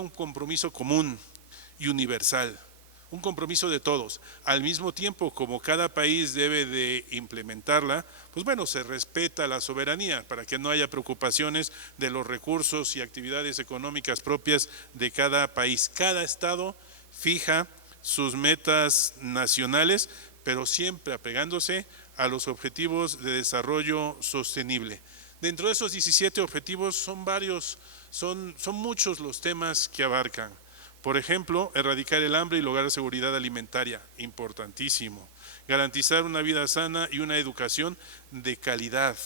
un compromiso común y universal, un compromiso de todos. Al mismo tiempo, como cada país debe de implementarla, pues bueno, se respeta la soberanía para que no haya preocupaciones de los recursos y actividades económicas propias de cada país. Cada estado fija sus metas nacionales, pero siempre apegándose a los objetivos de desarrollo sostenible. Dentro de esos 17 objetivos son varios, son muchos los temas que abarcan. Por ejemplo, erradicar el hambre y lograr seguridad alimentaria, importantísimo. Garantizar una vida sana y una educación de calidad.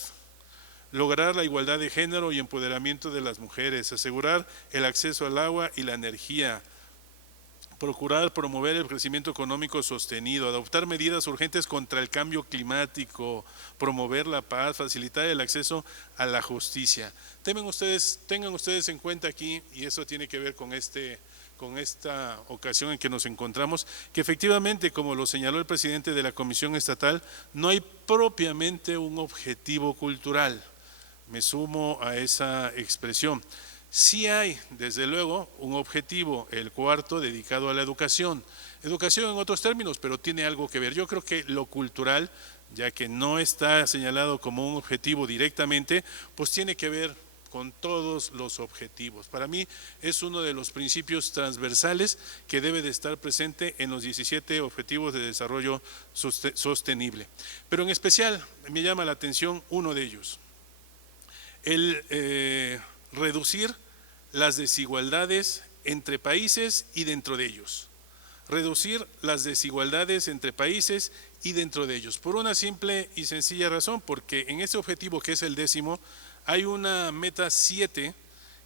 Lograr la igualdad de género y empoderamiento de las mujeres. Asegurar el acceso al agua y la energía. Procurar promover el crecimiento económico sostenido, adoptar medidas urgentes contra el cambio climático, promover la paz, facilitar el acceso a la justicia. Tengan ustedes en cuenta aquí, y eso tiene que ver con esta ocasión en que nos encontramos, que efectivamente, como lo señaló el presidente de la Comisión Estatal, no hay propiamente un objetivo cultural. Me sumo a esa expresión. Sí hay, desde luego, un objetivo, el cuarto, dedicado a la educación. Educación en otros términos, pero tiene algo que ver. Yo creo que lo cultural, ya que no está señalado como un objetivo directamente, pues tiene que ver con todos los objetivos. Para mí es uno de los principios transversales que debe de estar presente en los 17 objetivos de desarrollo sostenible. Pero en especial me llama la atención uno de ellos, el reducir las desigualdades entre países y dentro de ellos. Reducir las desigualdades entre países y dentro de ellos. Por una simple y sencilla razón, porque en este objetivo, que es el 10º, hay una meta 7,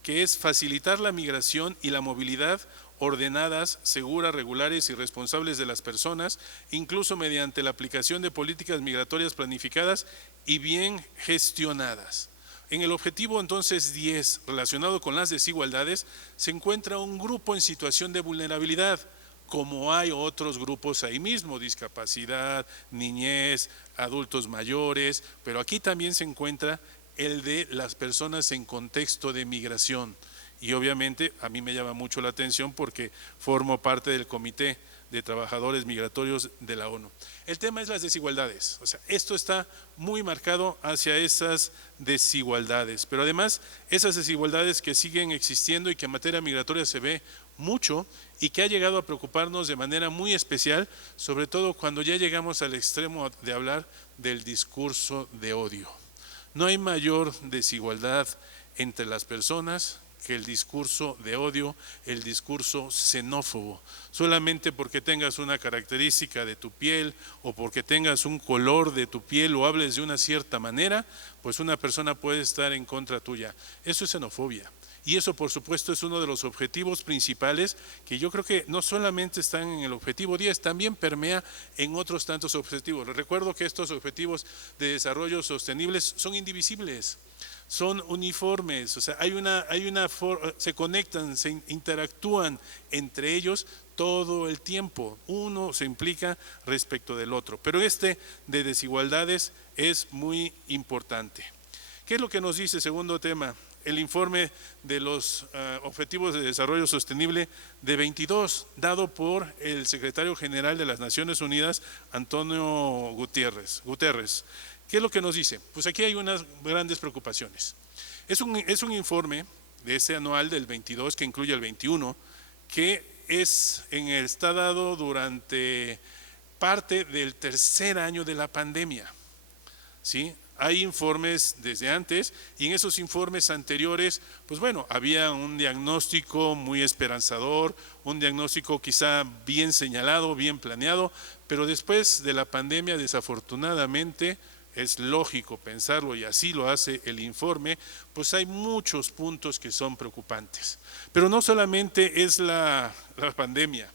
que es facilitar la migración y la movilidad ordenadas, seguras, regulares y responsables de las personas, incluso mediante la aplicación de políticas migratorias planificadas y bien gestionadas. En el objetivo entonces 10, relacionado con las desigualdades, se encuentra un grupo en situación de vulnerabilidad, como hay otros grupos ahí mismo, discapacidad, niñez, adultos mayores, pero aquí también se encuentra el de las personas en contexto de migración. Y obviamente a mí me llama mucho la atención porque formo parte del Comité de Trabajadores Migratorios de la ONU. El tema es las desigualdades, o sea, esto está muy marcado hacia esas desigualdades, pero además esas desigualdades que siguen existiendo y que en materia migratoria se ve mucho y que ha llegado a preocuparnos de manera muy especial, sobre todo cuando ya llegamos al extremo de hablar del discurso de odio. No hay mayor desigualdad entre las personas que el discurso de odio, el discurso xenófobo. Solamente porque tengas una característica de tu piel o porque tengas un color de tu piel o hables de una cierta manera, pues una persona puede estar en contra tuya. Eso es xenofobia. Y eso, por supuesto, es uno de los objetivos principales que yo creo que no solamente están en el objetivo 10, también permea en otros tantos objetivos. Les recuerdo que estos objetivos de desarrollo sostenibles son indivisibles, son uniformes, o sea, se conectan, se interactúan entre ellos todo el tiempo. Uno se implica respecto del otro, pero este de desigualdades es muy importante. ¿Qué es lo que nos dice, segundo tema? El informe de los Objetivos de Desarrollo Sostenible de 22, dado por el secretario general de las Naciones Unidas, Antonio Guterres. ¿Qué es lo que nos dice? Pues aquí hay unas grandes preocupaciones. Es un informe de ese anual del 22 que incluye el 21, que está dado durante parte del tercer año de la pandemia, ¿sí? Hay informes desde antes y en esos informes anteriores, pues bueno, había un diagnóstico muy esperanzador, un diagnóstico quizá bien señalado, bien planeado, pero después de la pandemia, desafortunadamente, es lógico pensarlo y así lo hace el informe, pues hay muchos puntos que son preocupantes. Pero no solamente es la pandemia,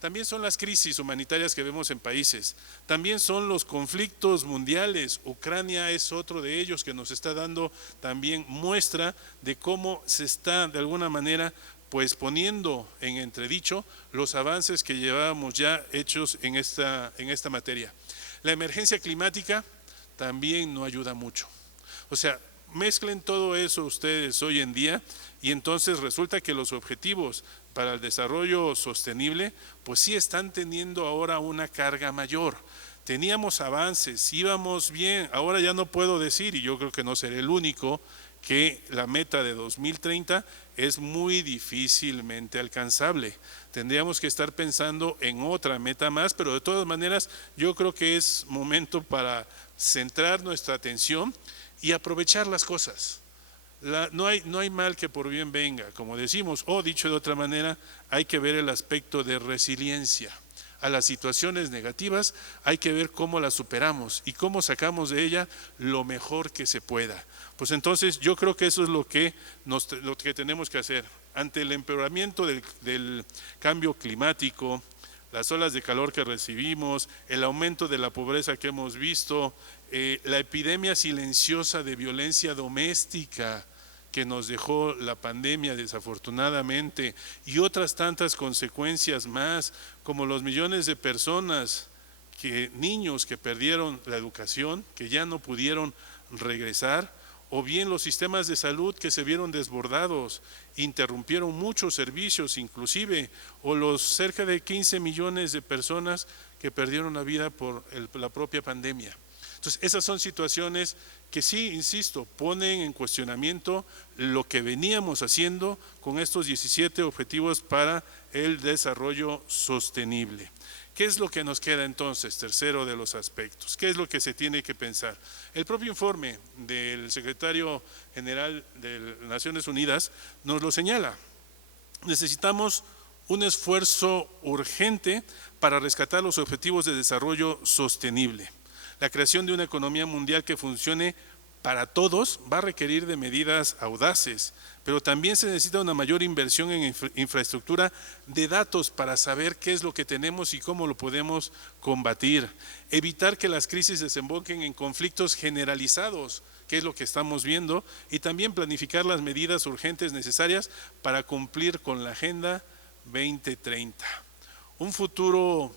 también son las crisis humanitarias que vemos en países, también son los conflictos mundiales. Ucrania es otro de ellos que nos está dando también muestra de cómo se está de alguna manera pues poniendo en entredicho los avances que llevábamos ya hechos en esta materia. La emergencia climática también no ayuda mucho. O sea, mezclen todo eso ustedes hoy en día y entonces resulta que los objetivos para el desarrollo sostenible pues sí están teniendo ahora una carga mayor. Teníamos avances, íbamos bien, ahora ya no puedo decir, y yo creo que no seré el único, que la meta de 2030 es muy difícilmente alcanzable. Tendríamos que estar pensando en otra meta más, pero de todas maneras yo creo que es momento para centrar nuestra atención y aprovechar las cosas. No hay mal que por bien venga, como decimos, o dicho de otra manera, hay que ver el aspecto de resiliencia. A las situaciones negativas hay que ver cómo las superamos y cómo sacamos de ella lo mejor que se pueda. Pues entonces yo creo que eso es lo que tenemos que hacer. Ante el empeoramiento del cambio climático, las olas de calor que recibimos, el aumento de la pobreza que hemos visto, la epidemia silenciosa de violencia doméstica que nos dejó la pandemia desafortunadamente y otras tantas consecuencias más, como los millones de personas, niños que perdieron la educación, que ya no pudieron regresar, o bien los sistemas de salud que se vieron desbordados, interrumpieron muchos servicios inclusive, o los cerca de 15 millones de personas que perdieron la vida por la propia pandemia. Entonces, esas son situaciones que sí, insisto, ponen en cuestionamiento lo que veníamos haciendo con estos 17 objetivos para el desarrollo sostenible. ¿Qué es lo que nos queda entonces? Tercero de los aspectos. ¿Qué es lo que se tiene que pensar? El propio informe del secretario general de Naciones Unidas nos lo señala. Necesitamos un esfuerzo urgente para rescatar los objetivos de desarrollo sostenible. La creación de una economía mundial que funcione para todos va a requerir de medidas audaces, pero también se necesita una mayor inversión en infraestructura de datos para saber qué es lo que tenemos y cómo lo podemos combatir. Evitar que las crisis desemboquen en conflictos generalizados, que es lo que estamos viendo, y también planificar las medidas urgentes necesarias para cumplir con la Agenda 2030. Un futuro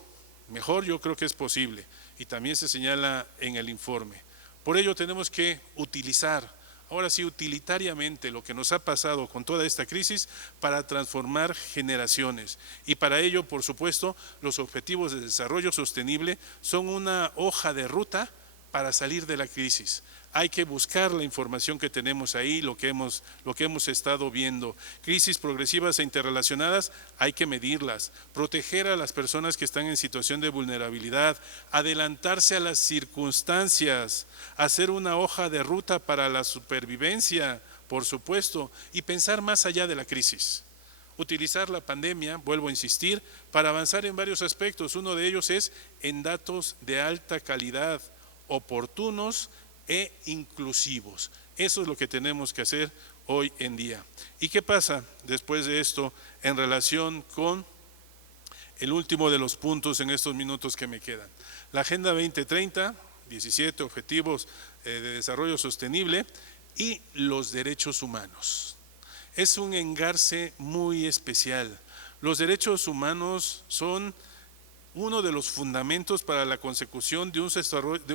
mejor yo creo que es posible y también se señala en el informe. Por ello tenemos que utilizar, ahora sí utilitariamente, lo que nos ha pasado con toda esta crisis para transformar generaciones. Y para ello, por supuesto, los objetivos de desarrollo sostenible son una hoja de ruta para salir de la crisis. Hay que buscar la información que tenemos ahí, lo que hemos estado viendo. Crisis progresivas e interrelacionadas, hay que medirlas, proteger a las personas que están en situación de vulnerabilidad, adelantarse a las circunstancias, hacer una hoja de ruta para la supervivencia, por supuesto, y pensar más allá de la crisis. Utilizar la pandemia, vuelvo a insistir, para avanzar en varios aspectos. Uno de ellos es en datos de alta calidad, oportunos e inclusivos. Eso es lo que tenemos que hacer hoy en día. ¿Y qué pasa después de esto en relación con el último de los puntos en estos minutos que me quedan? La Agenda 2030, 17 Objetivos de Desarrollo Sostenible y los derechos humanos. Es un engarce muy especial. Los derechos humanos son uno de los fundamentos para la consecución de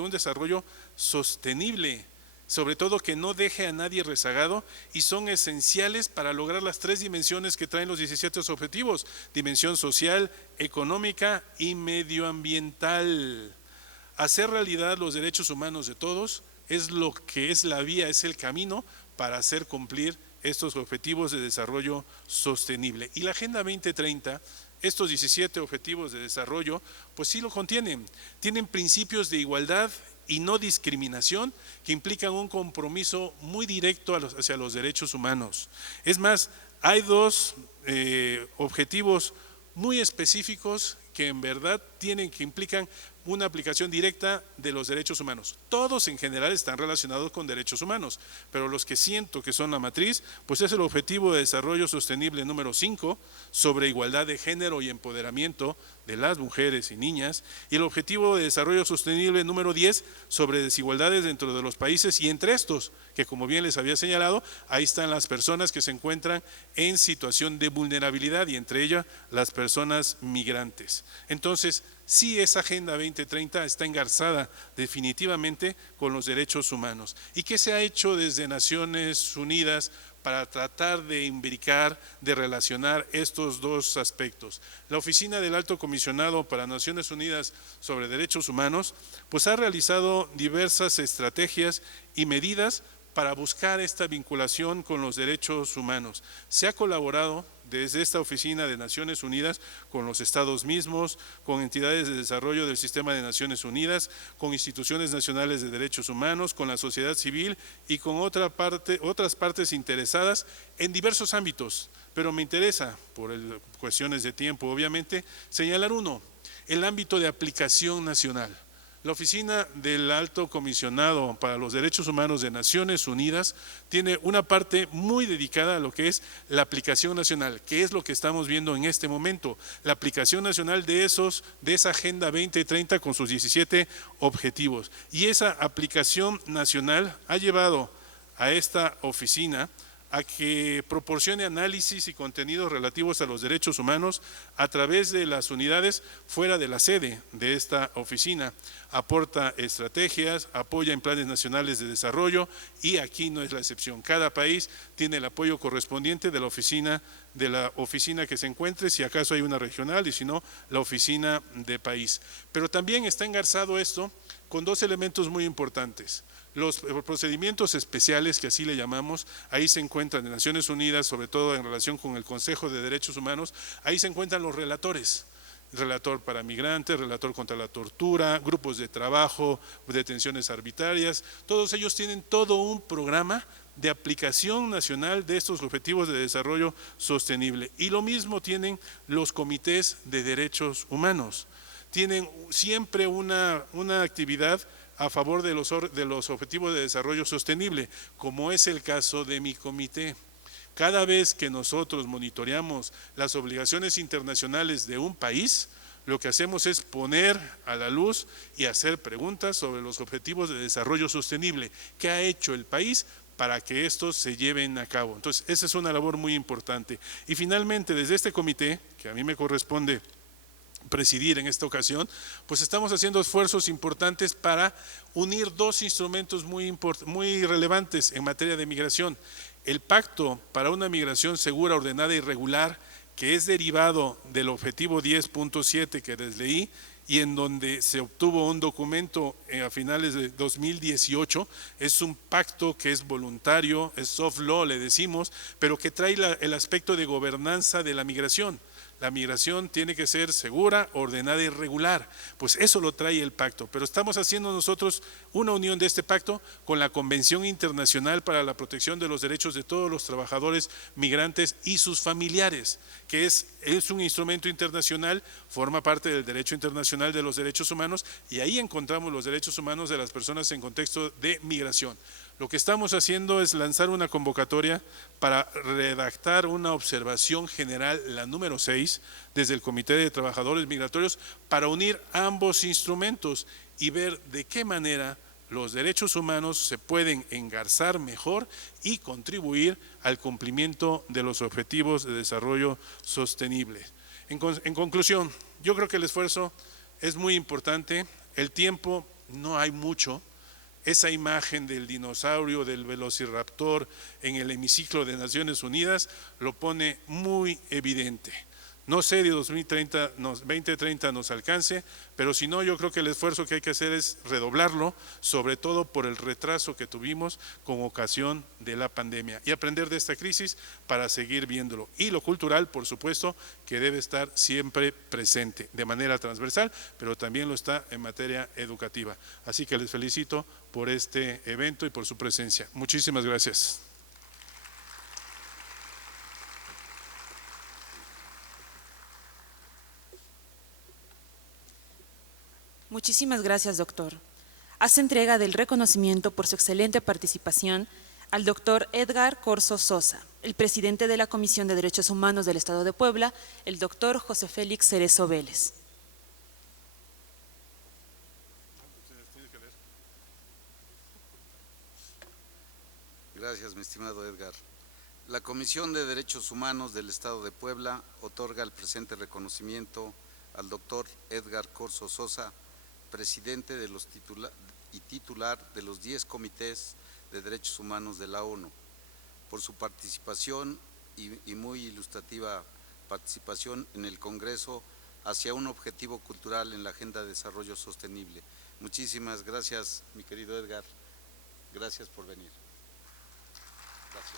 un desarrollo sostenible, sobre todo que no deje a nadie rezagado, y son esenciales para lograr las 3 dimensiones que traen los 17 objetivos: dimensión social, económica y medioambiental. Hacer realidad los derechos humanos de todos es lo que es la vía, es el camino para hacer cumplir estos objetivos de desarrollo sostenible. Y la Agenda 2030, estos 17 objetivos de desarrollo, pues sí lo contienen. Tienen principios de igualdad y no discriminación que implican un compromiso muy directo hacia los derechos humanos. Es más, hay 2 objetivos muy específicos que en verdad que implican una aplicación directa de los derechos humanos. Todos en general están relacionados con derechos humanos, pero los que siento que son la matriz, pues es el Objetivo de Desarrollo Sostenible número 5, sobre igualdad de género y empoderamiento de las mujeres y niñas, y el Objetivo de Desarrollo Sostenible número 10, sobre desigualdades dentro de los países, y entre estos, que como bien les había señalado, ahí están las personas que se encuentran en situación de vulnerabilidad, y entre ellas las personas migrantes. Entonces, sí esa Agenda 2030 está engarzada definitivamente con los derechos humanos. ¿Y qué se ha hecho desde Naciones Unidas para tratar de imbricar, de relacionar estos dos aspectos? La Oficina del Alto Comisionado para Naciones Unidas sobre Derechos Humanos pues ha realizado diversas estrategias y medidas para buscar esta vinculación con los derechos humanos. Se ha colaborado desde esta oficina de Naciones Unidas con los estados mismos, con entidades de desarrollo del sistema de Naciones Unidas, con instituciones nacionales de derechos humanos, con la sociedad civil y con otras partes interesadas en diversos ámbitos. Pero me interesa, por cuestiones de tiempo obviamente, señalar uno, el ámbito de aplicación nacional. La Oficina del Alto Comisionado para los Derechos Humanos de Naciones Unidas tiene una parte muy dedicada a lo que es la aplicación nacional, que es lo que estamos viendo en este momento, la aplicación nacional de esa Agenda 2030 con sus 17 objetivos. Y esa aplicación nacional ha llevado a esta oficina a que proporcione análisis y contenidos relativos a los derechos humanos a través de las unidades fuera de la sede de esta oficina. Aporta estrategias, apoya en planes nacionales de desarrollo y aquí no es la excepción. Cada país tiene el apoyo correspondiente de la oficina que se encuentre, si acaso hay una regional y si no, la oficina de país. Pero también está engarzado esto con dos elementos muy importantes. Los procedimientos especiales, que así le llamamos, ahí se encuentran en Naciones Unidas, sobre todo en relación con el Consejo de Derechos Humanos, ahí se encuentran los relatores, relator para migrantes, relator contra la tortura, grupos de trabajo, detenciones arbitrarias, todos ellos tienen todo un programa de aplicación nacional de estos objetivos de desarrollo sostenible. Y lo mismo tienen los comités de derechos humanos, tienen siempre una actividad a favor de los objetivos de desarrollo sostenible, como es el caso de mi comité. Cada vez que nosotros monitoreamos las obligaciones internacionales de un país, lo que hacemos es poner a la luz y hacer preguntas sobre los objetivos de desarrollo sostenible. ¿Qué ha hecho el país para que estos se lleven a cabo? Entonces, esa es una labor muy importante. Y finalmente, desde este comité, que a mí me corresponde presidir en esta ocasión, pues estamos haciendo esfuerzos importantes para unir dos instrumentos muy relevantes en materia de migración. El Pacto para una Migración Segura, Ordenada y Regular, que es derivado del objetivo 10.7 que les leí y en donde se obtuvo un documento a finales de 2018, es un pacto que es voluntario, es soft law le decimos, pero que trae el aspecto de gobernanza de la migración. La migración tiene que ser segura, ordenada y regular, pues eso lo trae el pacto, pero estamos haciendo nosotros una unión de este pacto con la Convención Internacional para la Protección de los Derechos de todos los trabajadores migrantes y sus familiares, que es un instrumento internacional, forma parte del derecho internacional de los derechos humanos y ahí encontramos los derechos humanos de las personas en contexto de migración. Lo que estamos haciendo es lanzar una convocatoria para redactar una observación general, la número 6, desde el Comité de Trabajadores Migratorios, para unir ambos instrumentos y ver de qué manera los derechos humanos se pueden engarzar mejor y contribuir al cumplimiento de los objetivos de desarrollo sostenible. En conclusión, yo creo que el esfuerzo es muy importante, el tiempo no hay mucho. Esa imagen del dinosaurio, del velociraptor en el hemiciclo de Naciones Unidas lo pone muy evidente. No sé de 2030 nos alcance, pero si no, yo creo que el esfuerzo que hay que hacer es redoblarlo, sobre todo por el retraso que tuvimos con ocasión de la pandemia y aprender de esta crisis para seguir viéndolo. Y lo cultural, por supuesto, que debe estar siempre presente de manera transversal, pero también lo está en materia educativa. Así que les felicito por este evento y por su presencia. Muchísimas gracias. Muchísimas gracias, doctor. Hace entrega del reconocimiento por su excelente participación al doctor Edgar Corzo Sosa, el presidente de la Comisión de Derechos Humanos del Estado de Puebla, el doctor José Félix Cerezo Vélez. Gracias, mi estimado Edgar. La Comisión de Derechos Humanos del Estado de Puebla otorga el presente reconocimiento al doctor Edgar Corzo Sosa, presidente de y titular de los 10 comités de derechos humanos de la ONU, por su participación y muy ilustrativa participación en el Congreso hacia un objetivo cultural en la Agenda de Desarrollo Sostenible. Muchísimas gracias, mi querido Edgar. Gracias por venir. Gracias.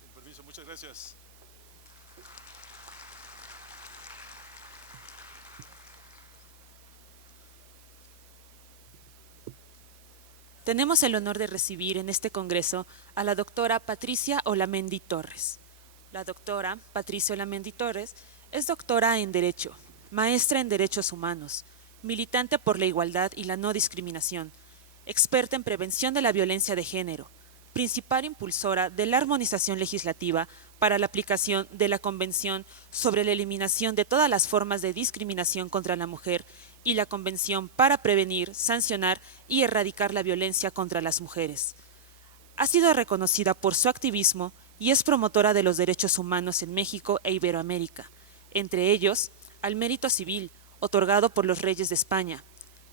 Con permiso, muchas gracias. Tenemos el honor de recibir en este congreso a la doctora Patricia Olamendi Torres. La doctora Patricia Olamendi Torres es doctora en Derecho, maestra en Derechos Humanos, militante por la igualdad y la no discriminación, experta en prevención de la violencia de género, principal impulsora de la armonización legislativa para la aplicación de la Convención sobre la eliminación de todas las formas de discriminación contra la mujer y la Convención para prevenir, sancionar y erradicar la violencia contra las mujeres. Ha sido reconocida por su activismo y es promotora de los derechos humanos en México e Iberoamérica, entre ellos al Mérito Civil, otorgado por los Reyes de España,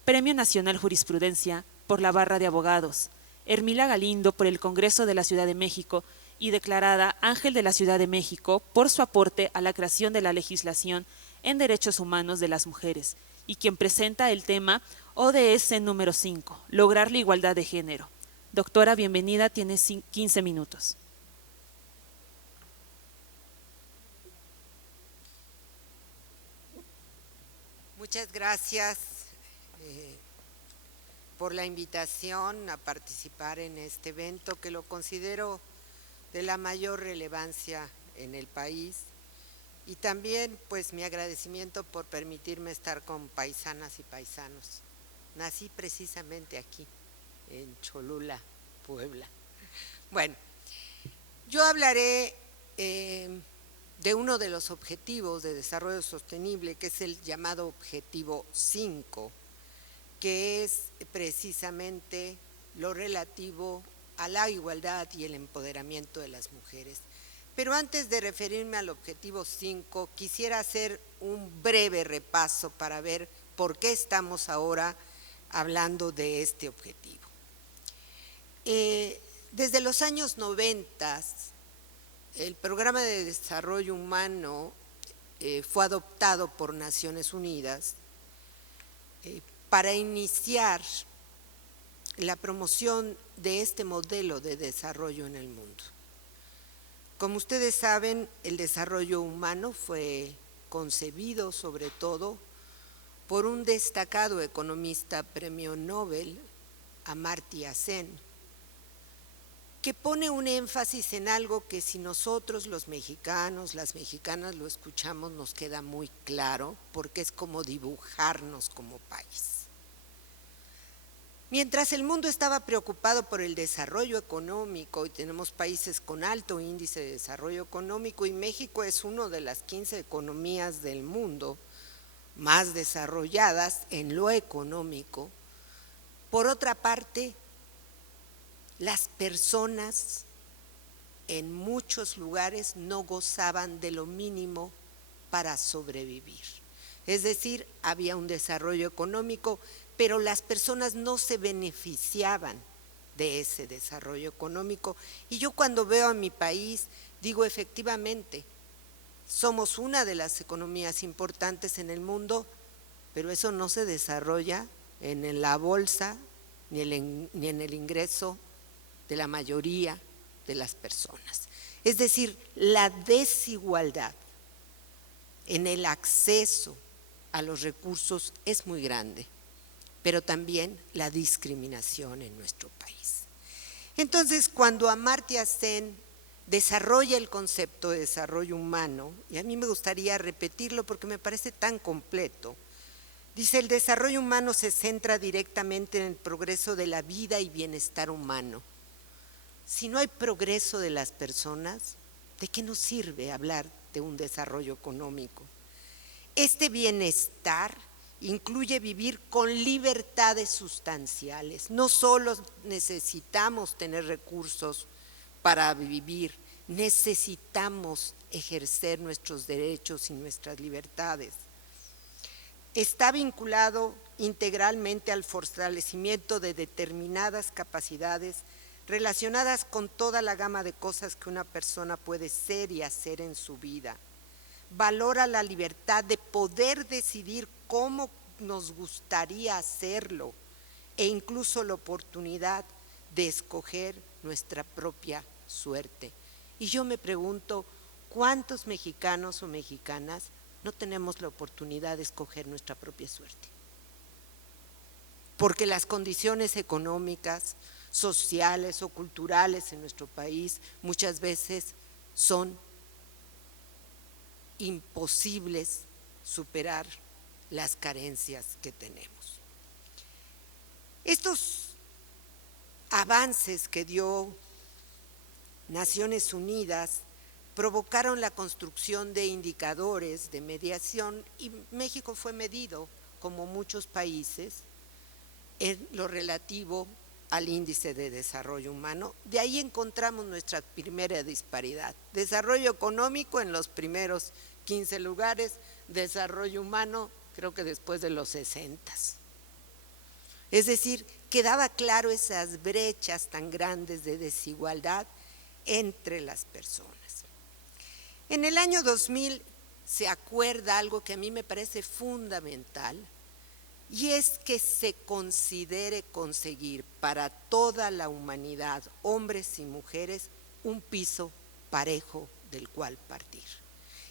Premio Nacional Jurisprudencia por la Barra de Abogados, Hermila Galindo por el Congreso de la Ciudad de México y declarada Ángel de la Ciudad de México por su aporte a la creación de la legislación en derechos humanos de las mujeres, y quien presenta el tema ODS número 5, lograr la igualdad de género. Doctora, bienvenida, tiene 15 minutos. Muchas gracias por la invitación a participar en este evento que lo considero de la mayor relevancia en el país, y también pues mi agradecimiento por permitirme estar con paisanas y paisanos. Nací precisamente aquí, en Cholula, Puebla. Bueno, yo hablaré de uno de los objetivos de desarrollo sostenible, que es el llamado objetivo 5, que es precisamente lo relativo a la igualdad y el empoderamiento de las mujeres. Pero antes de referirme al objetivo 5, quisiera hacer un breve repaso para ver por qué estamos ahora hablando de este objetivo. Desde los años 90, el Programa de Desarrollo Humano fue adoptado por Naciones Unidas para iniciar la promoción de este modelo de desarrollo en el mundo. Como ustedes saben, el desarrollo humano fue concebido sobre todo por un destacado economista premio Nobel, Amartya Sen, que pone un énfasis en algo que si nosotros los mexicanos, las mexicanas lo escuchamos nos queda muy claro, porque es como dibujarnos como país. Mientras el mundo estaba preocupado por el desarrollo económico, y tenemos países con alto índice de desarrollo económico, y México es una de las 15 economías del mundo más desarrolladas en lo económico, por otra parte, las personas en muchos lugares no gozaban de lo mínimo para sobrevivir. Es decir, había un desarrollo económico, pero las personas no se beneficiaban de ese desarrollo económico. Y yo cuando veo a mi país, digo efectivamente, somos una de las economías importantes en el mundo, pero eso no se desarrolla en la bolsa ni en el ingreso de la mayoría de las personas. Es decir, la desigualdad en el acceso a los recursos es muy grande, pero también la discriminación en nuestro país. Entonces, cuando Amartya Sen desarrolla el concepto de desarrollo humano, y a mí me gustaría repetirlo porque me parece tan completo, dice: el desarrollo humano se centra directamente en el progreso de la vida y bienestar humano. Si no hay progreso de las personas, ¿de qué nos sirve hablar de un desarrollo económico? Este bienestar incluye vivir con libertades sustanciales. No solo necesitamos tener recursos para vivir, necesitamos ejercer nuestros derechos y nuestras libertades. Está vinculado integralmente al fortalecimiento de determinadas capacidades relacionadas con toda la gama de cosas que una persona puede ser y hacer en su vida. Valora la libertad de poder decidir cómo nos gustaría hacerlo e incluso la oportunidad de escoger nuestra propia suerte. Y yo me pregunto, ¿cuántos mexicanos o mexicanas no tenemos la oportunidad de escoger nuestra propia suerte? Porque las condiciones económicas, sociales o culturales en nuestro país muchas veces son imposibles superar las carencias que tenemos. Estos avances que dio Naciones Unidas provocaron la construcción de indicadores de mediación y México fue medido, como muchos países, en lo relativo al índice de desarrollo humano. De ahí encontramos nuestra primera disparidad. Desarrollo económico en los primeros 15 lugares, desarrollo humano creo que después de los 60. Es decir, quedaba claro esas brechas tan grandes de desigualdad entre las personas. En el año 2000 se acuerda algo que a mí me parece fundamental, y es que se considere conseguir para toda la humanidad, hombres y mujeres, un piso parejo del cual partir.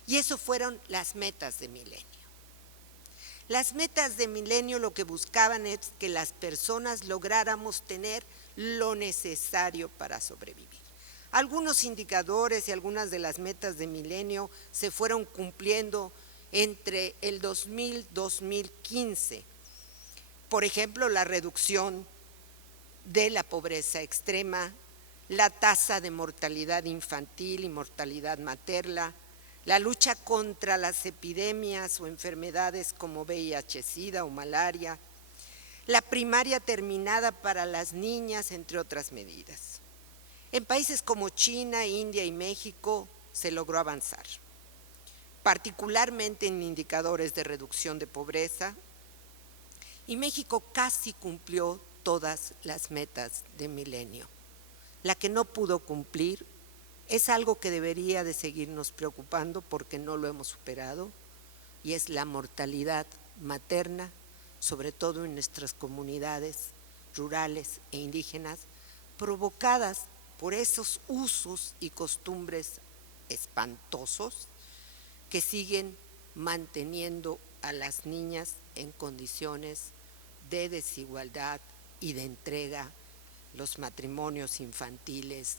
Y eso fueron las metas de milenio. Las metas de milenio lo que buscaban es que las personas lográramos tener lo necesario para sobrevivir. Algunos indicadores y algunas de las metas de milenio se fueron cumpliendo entre el 2000 y 2015. Por ejemplo, la reducción de la pobreza extrema, la tasa de mortalidad infantil y mortalidad materna, la lucha contra las epidemias o enfermedades como VIH, SIDA o malaria, la primaria terminada para las niñas, entre otras medidas. En países como China, India y México se logró avanzar, particularmente en indicadores de reducción de pobreza, y México casi cumplió todas las metas de milenio. La que no pudo cumplir es algo que debería de seguirnos preocupando porque no lo hemos superado, y es la mortalidad materna, sobre todo en nuestras comunidades rurales e indígenas, provocadas por esos usos y costumbres espantosos que siguen manteniendo a las niñas en condiciones de desigualdad y de entrega, los matrimonios infantiles,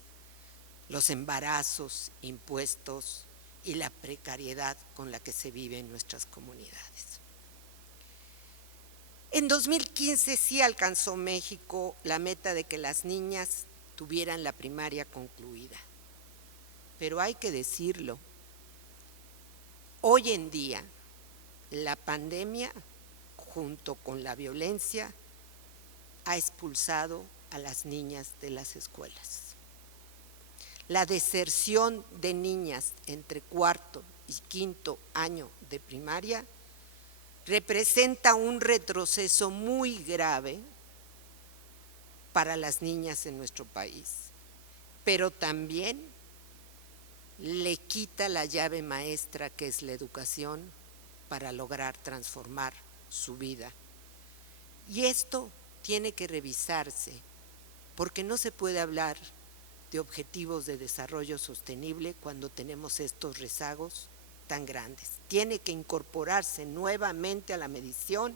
los embarazos impuestos y la precariedad con la que se vive en nuestras comunidades. En 2015 sí alcanzó México la meta de que las niñas tuvieran la primaria concluida, pero hay que decirlo, hoy en día la pandemia junto con la violencia ha expulsado a las niñas de las escuelas. La deserción de niñas entre cuarto y quinto año de primaria representa un retroceso muy grave para las niñas en nuestro país, pero también le quita la llave maestra que es la educación para lograr transformar su vida. Y esto tiene que revisarse, porque no se puede hablar de objetivos de desarrollo sostenible cuando tenemos estos rezagos tan grandes. Tiene que incorporarse nuevamente a la medición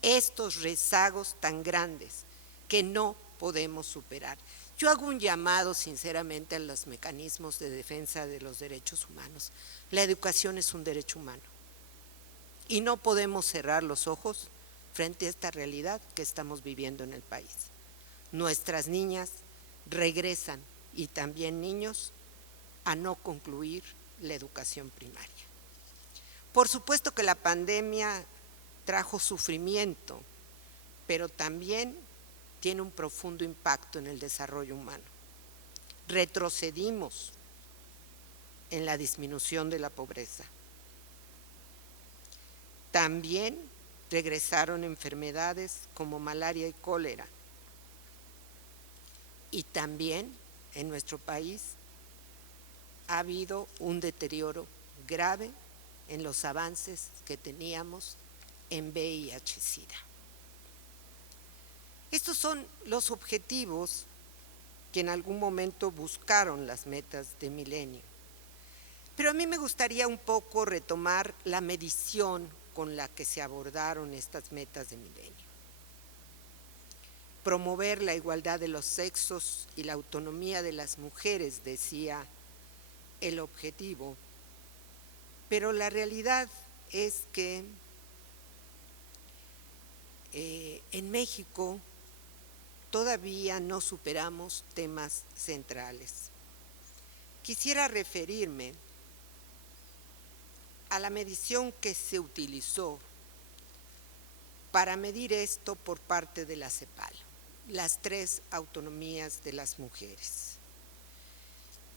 estos rezagos tan grandes que no podemos superar. Yo hago un llamado sinceramente a los mecanismos de defensa de los derechos humanos. La educación es un derecho humano y no podemos cerrar los ojos frente a esta realidad que estamos viviendo en el país. Nuestras niñas regresan, y también niños, a no concluir la educación primaria. Por supuesto que la pandemia trajo sufrimiento, pero también tiene un profundo impacto en el desarrollo humano. Retrocedimos en la disminución de la pobreza. También regresaron enfermedades como malaria y cólera. Y también en nuestro país ha habido un deterioro grave en los avances que teníamos en VIH-Sida. Estos son los objetivos que en algún momento buscaron las metas de milenio. Pero a mí me gustaría un poco retomar la medición con la que se abordaron estas metas de milenio. Promover la igualdad de los sexos y la autonomía de las mujeres, decía el objetivo, pero la realidad es que en México todavía no superamos temas centrales. Quisiera referirme a la medición que se utilizó para medir esto por parte de la CEPAL, las 3 autonomías de las mujeres.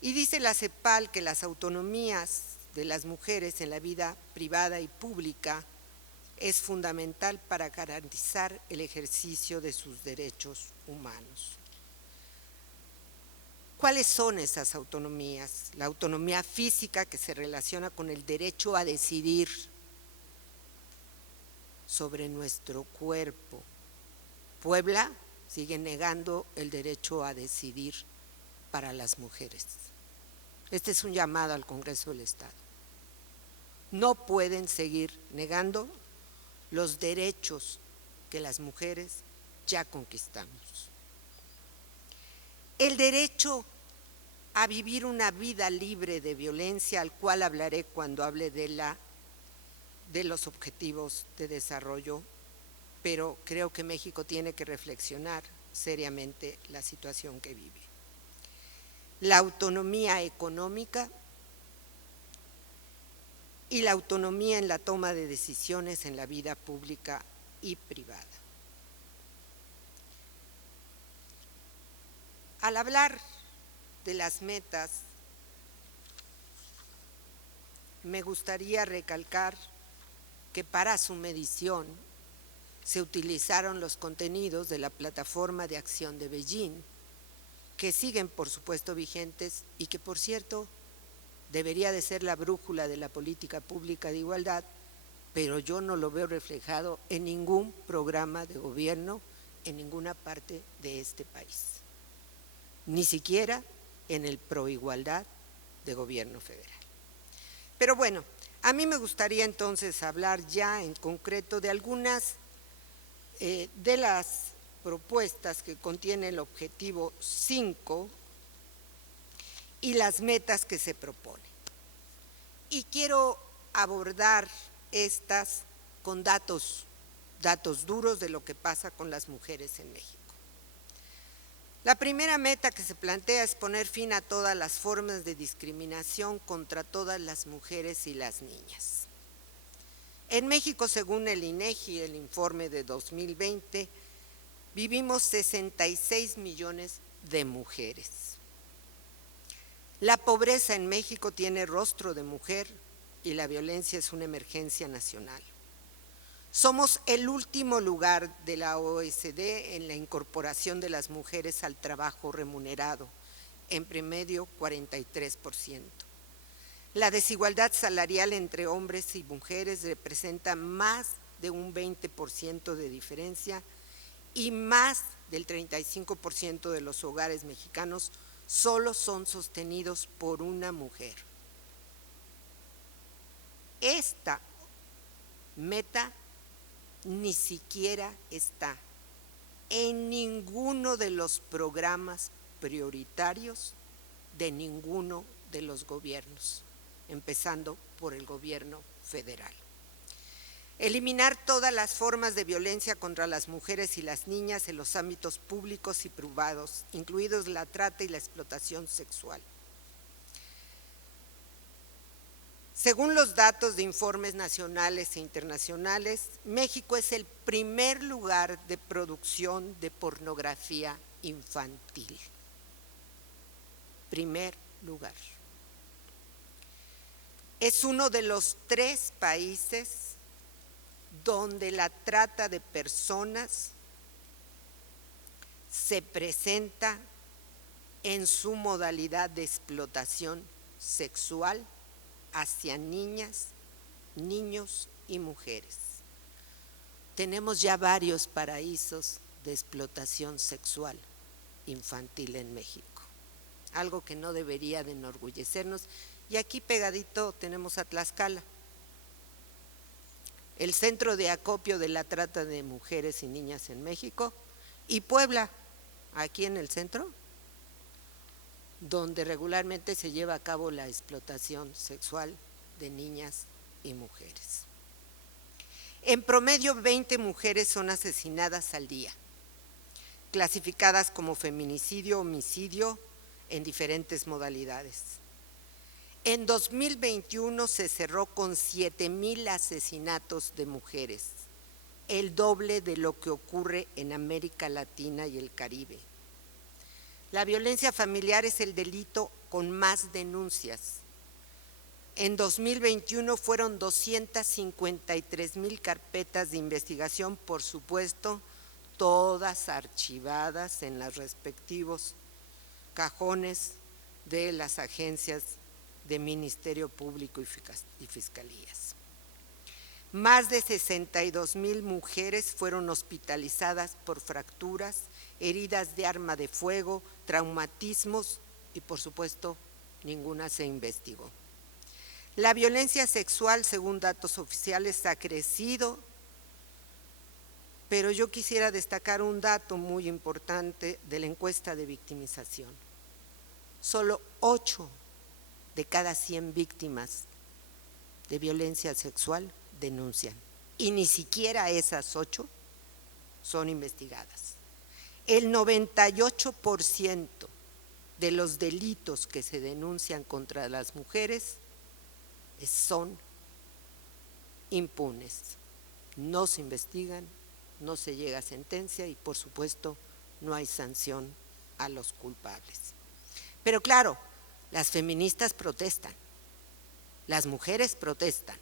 Y dice la CEPAL que las autonomías de las mujeres en la vida privada y pública es fundamental para garantizar el ejercicio de sus derechos humanos. ¿Cuáles son esas autonomías? La autonomía física, que se relaciona con el derecho a decidir sobre nuestro cuerpo. Puebla sigue negando el derecho a decidir para las mujeres. Este es un llamado al Congreso del Estado. No pueden seguir negando los derechos que las mujeres ya conquistamos. El derecho a vivir una vida libre de violencia, al cual hablaré cuando hable de los objetivos de desarrollo, pero creo que México tiene que reflexionar seriamente la situación que vive. La autonomía económica y la autonomía en la toma de decisiones en la vida pública y privada. Al hablar de las metas, me gustaría recalcar que para su medición se utilizaron los contenidos de la Plataforma de Acción de Beijing, que siguen por supuesto vigentes y que por cierto debería de ser la brújula de la política pública de igualdad, pero yo no lo veo reflejado en ningún programa de gobierno en ninguna parte de este país, ni siquiera en el Proigualdad de Gobierno Federal. Pero bueno, a mí me gustaría entonces hablar ya en concreto de algunas de las propuestas que contiene el objetivo 5 y las metas que se propone. Y quiero abordar estas con datos duros de lo que pasa con las mujeres en México. La primera meta que se plantea es poner fin a todas las formas de discriminación contra todas las mujeres y las niñas. En México, según el INEGI, el informe de 2020, vivimos 66 millones de mujeres. La pobreza en México tiene rostro de mujer y la violencia es una emergencia nacional. Somos el último lugar de la OECD en la incorporación de las mujeres al trabajo remunerado, en promedio 43%. La desigualdad salarial entre hombres y mujeres representa más de un 20% de diferencia y más del 35% de los hogares mexicanos solo son sostenidos por una mujer. Esta meta ni siquiera está en ninguno de los programas prioritarios de ninguno de los gobiernos, empezando por el gobierno federal. Eliminar todas las formas de violencia contra las mujeres y las niñas en los ámbitos públicos y privados, incluidos la trata y la explotación sexual. Según los datos de informes nacionales e internacionales, México es el primer lugar de producción de pornografía infantil. Primer lugar. Es uno de los 3 países donde la trata de personas se presenta en su modalidad de explotación sexual hacia niñas, niños y mujeres. Tenemos ya varios paraísos de explotación sexual infantil en México, algo que no debería de enorgullecernos. Y aquí pegadito tenemos a Tlaxcala, el centro de acopio de la trata de mujeres y niñas en México, y Puebla, aquí en el centro, donde regularmente se lleva a cabo la explotación sexual de niñas y mujeres. En promedio, 20 mujeres son asesinadas al día, clasificadas como feminicidio, homicidio, en diferentes modalidades. En 2021 se cerró con 7,000 asesinatos de mujeres, el doble de lo que ocurre en América Latina y el Caribe. La violencia familiar es el delito con más denuncias. En 2021 fueron 253,000 carpetas de investigación, por supuesto, todas archivadas en los respectivos cajones de las agencias de Ministerio Público y Fiscalías. Más de 62,000 mujeres fueron hospitalizadas por fracturas, heridas de arma de fuego, traumatismos y, por supuesto, ninguna se investigó. La violencia sexual, según datos oficiales, ha crecido, pero yo quisiera destacar un dato muy importante de la encuesta de victimización. Solo 8 de cada 100 víctimas de violencia sexual denuncian, y ni siquiera esas 8 son investigadas. El 98% de los delitos que se denuncian contra las mujeres son impunes, no se investigan, no se llega a sentencia y, por supuesto, no hay sanción a los culpables. Pero claro, las feministas protestan, las mujeres protestan,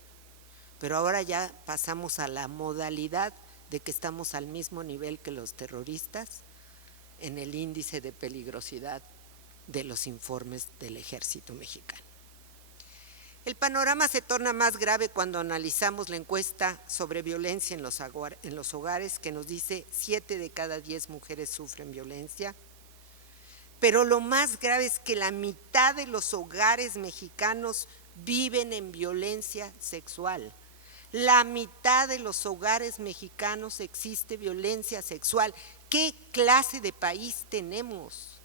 pero ahora ya pasamos a la modalidad de que estamos al mismo nivel que los terroristas en el índice de peligrosidad de los informes del Ejército Mexicano. El panorama se torna más grave cuando analizamos la encuesta sobre violencia en los hogares, que nos dice 7 de cada 10 mujeres sufren violencia, pero lo más grave es que la mitad de los hogares mexicanos viven en violencia sexual. La mitad de los hogares mexicanos existe violencia sexual. ¿Qué clase de país tenemos?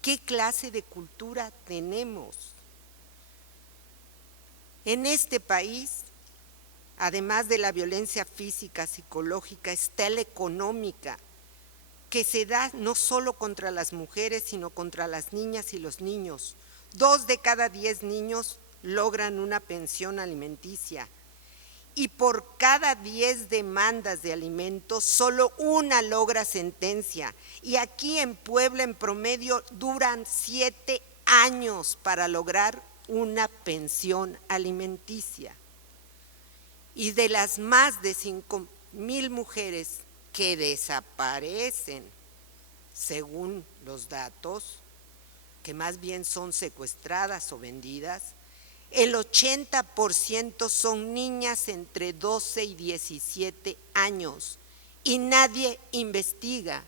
¿Qué clase de cultura tenemos? En este país, además de la violencia física, psicológica, está la económica, que se da no solo contra las mujeres, sino contra las niñas y los niños. 2 de cada 10 niños logran una pensión alimenticia, y por cada 10 demandas de alimentos, solo 1 logra sentencia. Y aquí en Puebla, en promedio, duran 7 años para lograr una pensión alimenticia. Y de las más de 5,000 mujeres que desaparecen, según los datos, que más bien son secuestradas o vendidas, el 80% son niñas entre 12 y 17 años y nadie investiga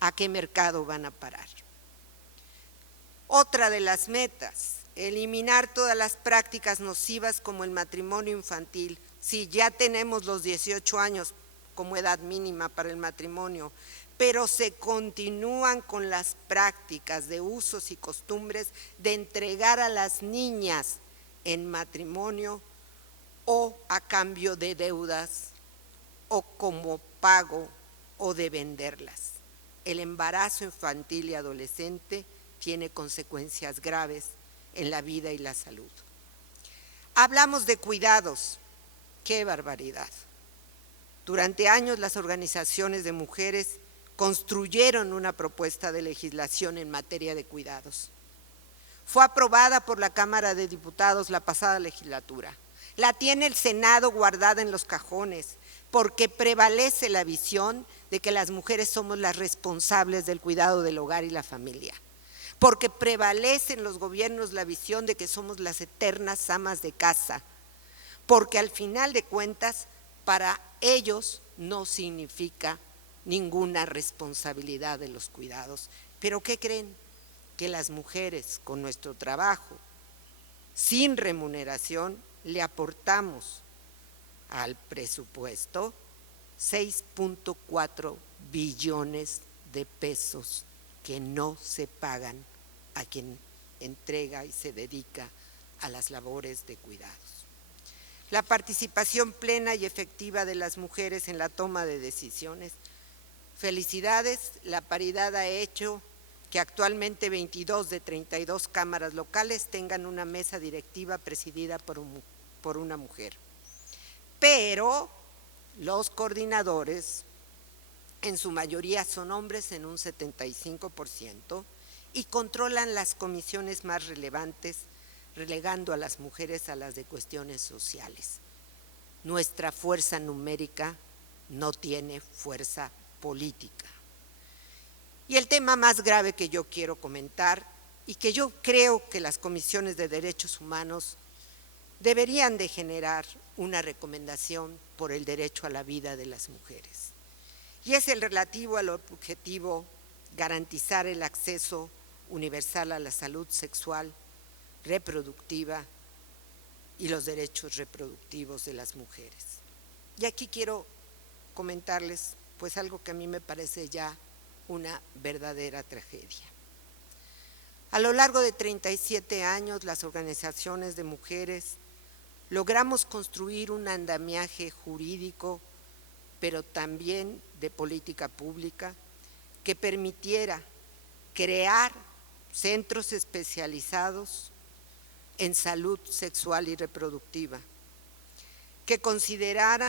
a qué mercado van a parar. Otra de las metas, eliminar todas las prácticas nocivas como el matrimonio infantil. Sí, ya tenemos los 18 años como edad mínima para el matrimonio, pero se continúan con las prácticas de usos y costumbres de entregar a las niñas en matrimonio o a cambio de deudas o como pago o de venderlas. El embarazo infantil y adolescente tiene consecuencias graves en la vida y la salud. Hablamos de cuidados. ¡Qué barbaridad! Durante años las organizaciones de mujeres construyeron una propuesta de legislación en materia de cuidados. Fue aprobada por la Cámara de Diputados la pasada legislatura. La tiene el Senado guardada en los cajones, porque prevalece la visión de que las mujeres somos las responsables del cuidado del hogar y la familia, porque prevalece en los gobiernos la visión de que somos las eternas amas de casa, porque al final de cuentas para ellos no significa ninguna responsabilidad de los cuidados. ¿Pero qué creen? Que las mujeres con nuestro trabajo, sin remuneración, le aportamos al presupuesto 6.4 billones de pesos que no se pagan a quien entrega y se dedica a las labores de cuidados. La participación plena y efectiva de las mujeres en la toma de decisiones. Felicidades, la paridad ha hecho que actualmente 22 de 32 cámaras locales tengan una mesa directiva presidida por una mujer. Pero los coordinadores, en su mayoría son hombres en un 75%, y controlan las comisiones más relevantes, relegando a las mujeres a las de cuestiones sociales. Nuestra fuerza numérica no tiene fuerza política. Y el tema más grave que yo quiero comentar, y que yo creo que las comisiones de derechos humanos deberían de generar una recomendación por el derecho a la vida de las mujeres, y es el relativo al objetivo garantizar el acceso universal a la salud sexual, reproductiva y los derechos reproductivos de las mujeres. Y aquí quiero comentarles pues algo que a mí me parece ya una verdadera tragedia. A lo largo de 37 años, las organizaciones de mujeres logramos construir un andamiaje jurídico, pero también de política pública, que permitiera crear centros especializados en salud sexual y reproductiva, que consideraran